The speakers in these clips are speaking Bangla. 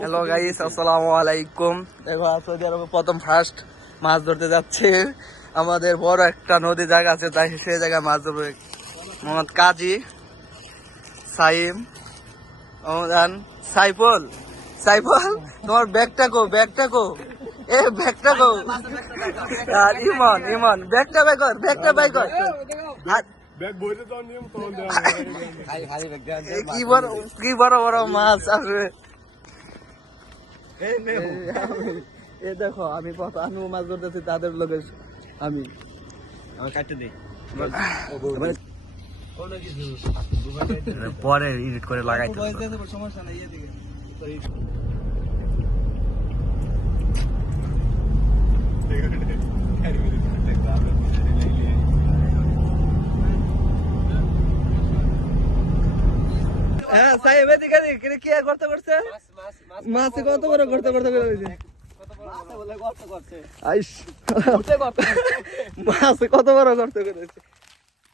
হ্যালো গাইস, আসসালামু আলাইকুম। দেখো সৌদি আরবে প্রথম ফার্স্ট মাছ ধরতে যাচ্ছে। আমাদের বড় একটা নদী জায়গা আছে, তাই সেই জায়গায় মাছ ধরবে মোহাম্মদ কাজী, সাইম, মোহাম্মদ সাইফুল। সাইফুল, তোমার ব্যাগটা কো এ ব্যাগটা কো। আর ইমন ব্যাগটা বাই কর। কি বড় বড় মাছ আসবে। এ দেখো, আমি মাছ ধরতেছি তাদের লোকে। আমি কাটতে দিই, পরে এডিট করে লাগাইতে সমস্যা নাই। হ্যাঁ সাহেব, এদিকে কি করতে করছে? মাছ কত বড় করতে মাছ কত বড় করতে করেছে।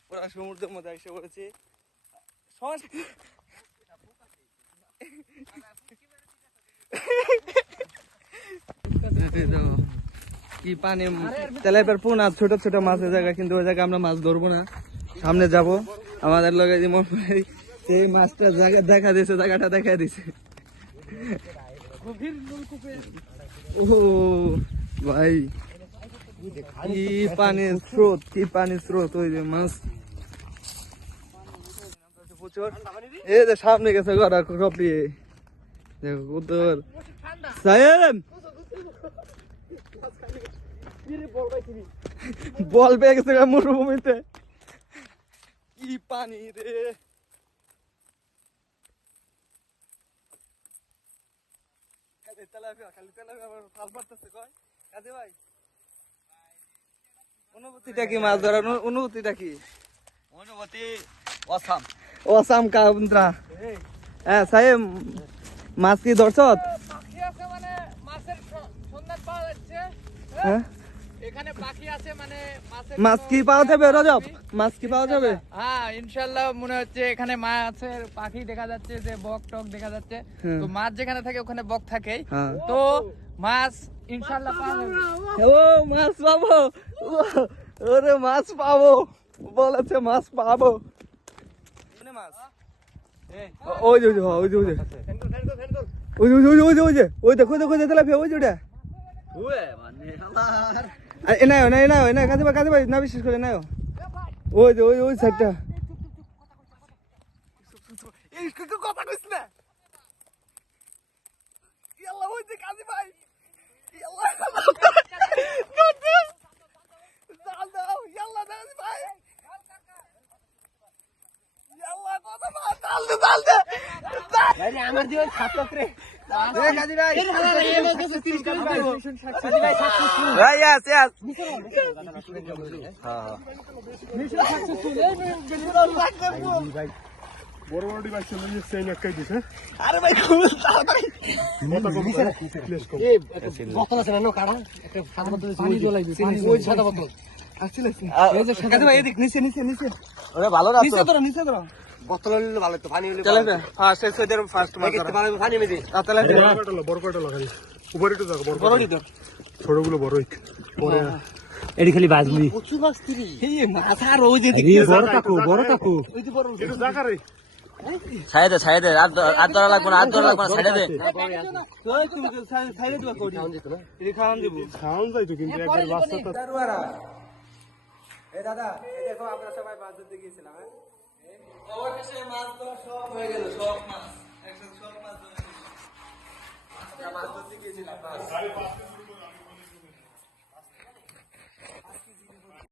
পুরা সমুদ্রের মধ্যে এসে পড়েছি। কি পানি, তেলাপিয়ার পোনা, ছোট ছোট মাছের জায়গা, কিন্তু ওই জায়গায় আমরা মাছ ধরবো না। সামনে যাব, আমাদের লগে যেমন সেই মাছটা দেখা দিয়েছে, জায়গাটা দেখা দিছে। ও ভাই, কি পানির স্রোত, ওই যে মাছ। এই যে সামনে গেছে গড়া কপিয়ে, দেখো উত্তর সাহেব বল পেয়ে গেছে মরুভূমিতে। কি পানি রে! অনুভূতিটা কি মাছ ধরার? অনুভূতিটা কি? অনুভূতি অসাম কান্দ্রা। হ্যাঁ সাহেব, মাছ কি ধরছ? এখানে পাখি আছে, মানে মাছ কি পাওয়া যাবে রজব? মাছ কি পাওয়া যাবে? হ্যাঁ ইনশাল্লাহ, মনে হচ্ছে এখানে মাছের পাখি দেখা যাচ্ছে, যে বক টক দেখা যাচ্ছে। তো মাছ যেখানে থাকে ওখানে বক থাকে, তো মাছ ইনশাল্লাহ পাওয়া যাবে। ও মাছ পাবো, ওরে মাছ পাবো বলেছে, মাছ পাবো। ওই যে দেখো তেলাপিয়া, ওই যে ওটা। কাজে ভাই না, বিশেষ করে নাই। ওই সাইডটা কথা কইস না। ওই যে কাজী ভাই, আমার জীবন ছাত্র রে। বড় বড় ডিভাইস চলে চেইন একটাই দিছে। আরে ভাই খুব তাড়াতাড়ি বোতল আছে না কারণ একটা সাদা বোতল পানি জ্বলাই দিছে, ওই সাদা বোতল আসলে এই যে কাজী ভাই এদিক নিচে ওরে ভালো না, নিচে ধরো বোতল হইলে ভালো, তো পানি হইলে চলে না। ফার্স্ট এসেদের ফার্স্ট মাছ ধরা পানি মেজে তাহলে বড় কয়টা লাগাই উপরে একটু যাও, বড় দিতে ছোটগুলো বড় পরে এডি খালি বাজলি প্রচুর মাছ তিরি। এই মাছ আর ওই যে বড় কাকু ওই যে বড় একটু জায়গা রে। সাইডে আর ধরা লাগবে না সাইডে দে। তুমি সাইডে দিবা কোডি এই খাওয়ান দিব। সাউন্ড যাইতো কিন্তু একবার রাস্তাটা। এই দাদা, এই দেখো আমরা সবাই মাছ ধরতে গিয়েছিলাম। অবশেষে মাছ তো সব হয়ে গেল, সব মাছ একসাথে, সব মাছ ধরে নিলাম। আমরা মাছ ধরতে গিয়েছিলাম।